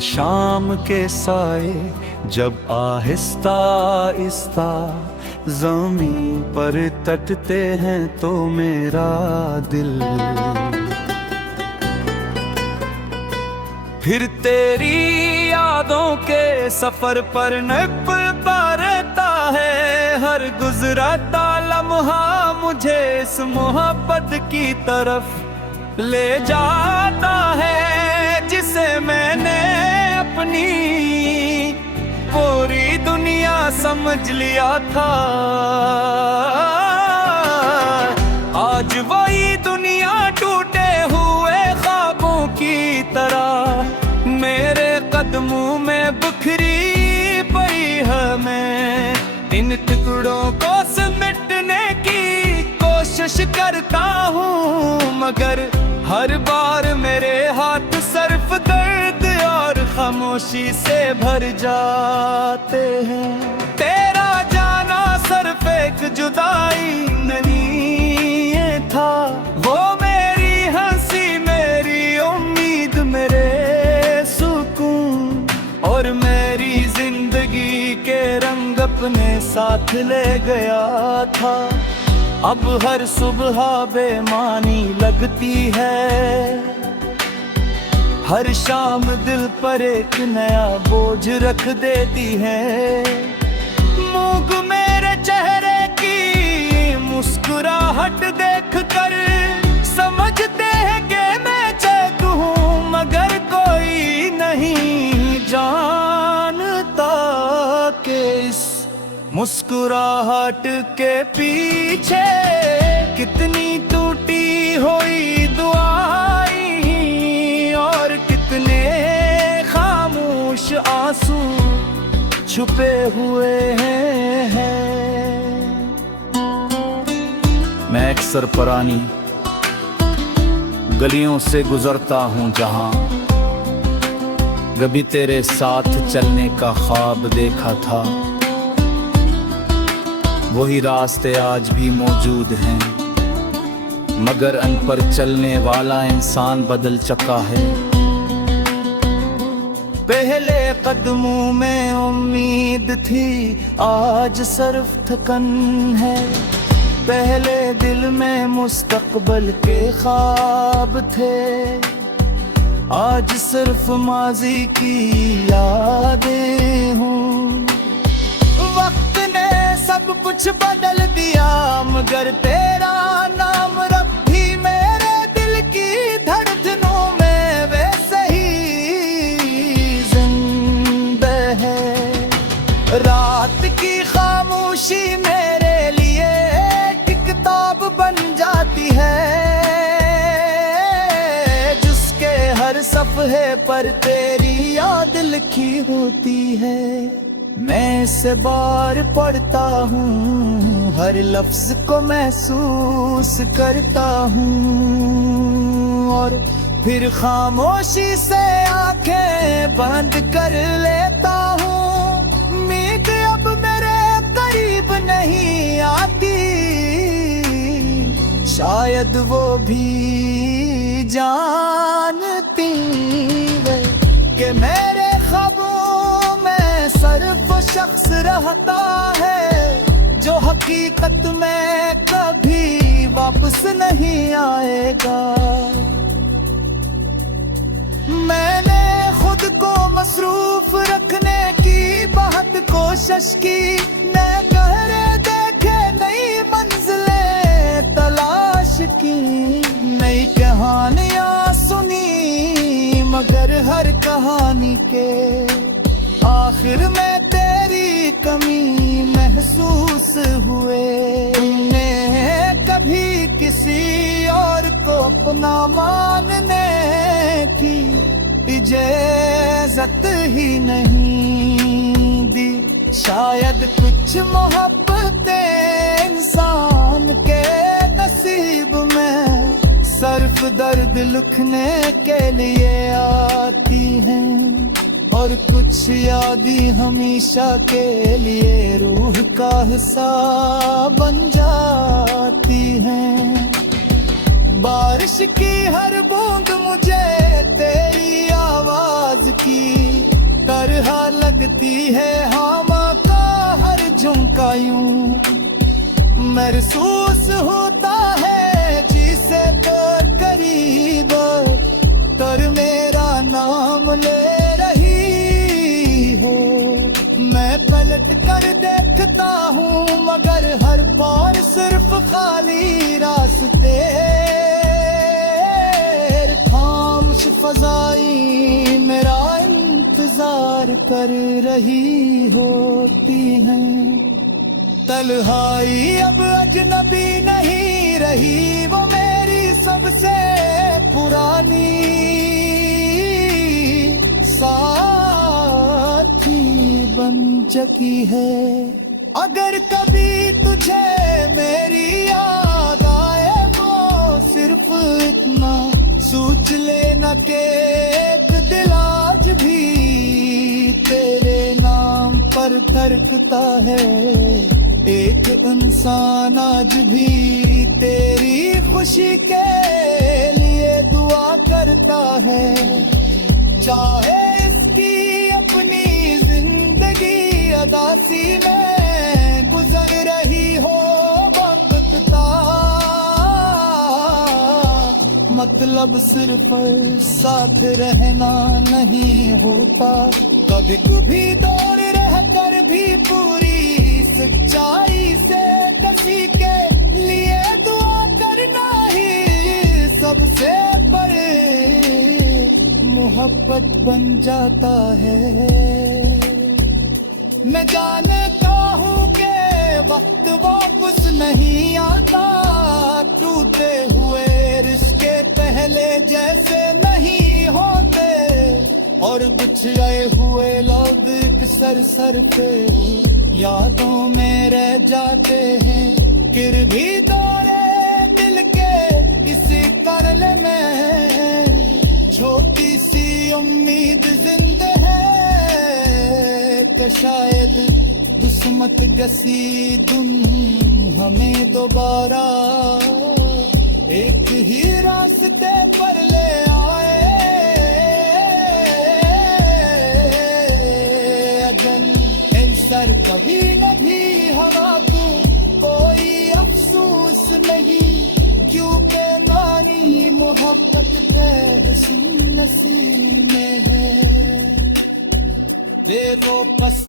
शाम के साए जब आहिस्ता आहिस्ता ज़मीं पर तटते हैं तो मेरा दिल फिर तेरी यादों के सफर पर निकलता रहता है। हर गुजरता लम्हा मुझे इस मोहब्बत की तरफ ले जाता है जिसे मैंने अपनी पूरी दुनिया समझ लिया था। आज वही दुनिया टूटे हुए ख्वाबों की तरह मेरे कदमों में बिखरी पड़ी है। मैं इन टुकड़ों को समेटने की कोशिश करता हूँ मगर हर बार मेरे हाथ सिर्फ दर्द और खामोशी से भर जाते हैं। तेरा जाना सिर्फ एक जुदाई नहीं था, वो मेरी हंसी मेरी उम्मीद मेरे सुकून और मेरी जिंदगी के रंग अपने साथ ले गया था। अब हर सुबह बेमानी लगती है, हर शाम दिल पर एक नया बोझ रख देती है। मूग मेरे चेहरे की मुस्कुराहट देखकर समझते हैं कि मैं चैक हूँ मगर कोई नहीं जानता कि इस मुस्कुराहट के पीछे कितनी टूटी हुई दुआएं और कितने खामोश आंसू छुपे हुए हैं। मैं अक्सर पुरानी गलियों से गुजरता हूँ जहाँ कभी तेरे साथ चलने का ख्वाब देखा था। वही रास्ते आज भी मौजूद हैं मगर उन पर चलने वाला इंसान बदल चुका है। पहले कदमों में उम्मीद थी आज सिर्फ थकन है। पहले दिल में मुस्तकबल के ख्वाब थे आज सिर्फ माजी की यादें हूँ। वक्त ने सब कुछ बदल दिया मगर तेरा नाम रब भी मेरे दिल की धड़कनों में वैसे ही जिंदा है। रात की खामोशी मेरे लिए एक किताब बन जाती है जिसके हर सफ़हे पर तेरी याद लिखी होती है। मैं इसे बार पढ़ता हूँ हर लफ्ज को महसूस करता हूँ और फिर खामोशी से आंखें बंद कर लेता हूँ। उम्मीद अब मेरे करीब नहीं आती, शायद वो भी जानती है कि मेरे ख्वाबों में सिर्फ शख्स रहता है जो हकीकत में कभी वापस नहीं आएगा। मैंने खुद को मसरूफ रखने की बहुत कोशिश की, मैं गहरे देखे नई मंजिलें तलाश की, नई कहानियां सुनी मगर हर कहानी के आखिर में तेरी कमी महसूस हुए। तुमने कभी किसी और को अपना मानने की इजाजत ही नहीं दी। शायद कुछ मोहब्बतें इंसान के नसीब में सिर्फ दर्द लिखने के लिए आती हैं और कुछ यादें हमेशा के लिए रूह का हिस्सा बन जाती हैं। बारिश की हर बूंद मुझे तेरी तेरी आवाज की तरह लगती है हामा का हर झुमका यूं महसूस होता है जिसे तो करीब कर मेरा नाम ले रही हो। मैं पलट कर देखता हूँ मगर हर बार सिर्फ खाली रास्ते, खामोश फजाई मेरा इंतजार कर रही होती है। तन्हाई अब अजनबी नहीं रही, वो मेरी सबसे पुरानी साथी बन चुकी है। अगर कभी तुझे मेरी याद आए वो सिर्फ इतना सोच लेना के एक दिल आज भी तेरे नाम पर धड़कता है। एक इंसान आज भी तेरी खुशी के लिए दुआ करता है। चाहे इसकी अपनी जिंदगी अदासी में गुजर रही हो वक्त, मतलब सिर्फ साथ रहना नहीं होता। कभी कभी दूर रह कर भी पूरी सच्चाई से किसी के लिए दुआ करना ही सबसे बड़े मोहब्बत बन जाता है। मैं जानता हूँ कि वक्त वापस नहीं आता, टूटे हुए रिश्ते पहले जैसे नहीं होते और बिछड़े हुए लोग एक सर पे यादों में रह जाते हैं। फिर भी दौरे दिल के इसी करल में छोटी सी उम्मीद जिंदा है कि शायद किस्मत गसी दुन हमें दोबारा एक ही रास्ते पर ले आए। सर कभी नहीं हवा तू कोई अफसोस नहीं, क्योंकि नानी मोहब्बत के नसीब में है। वे वो पस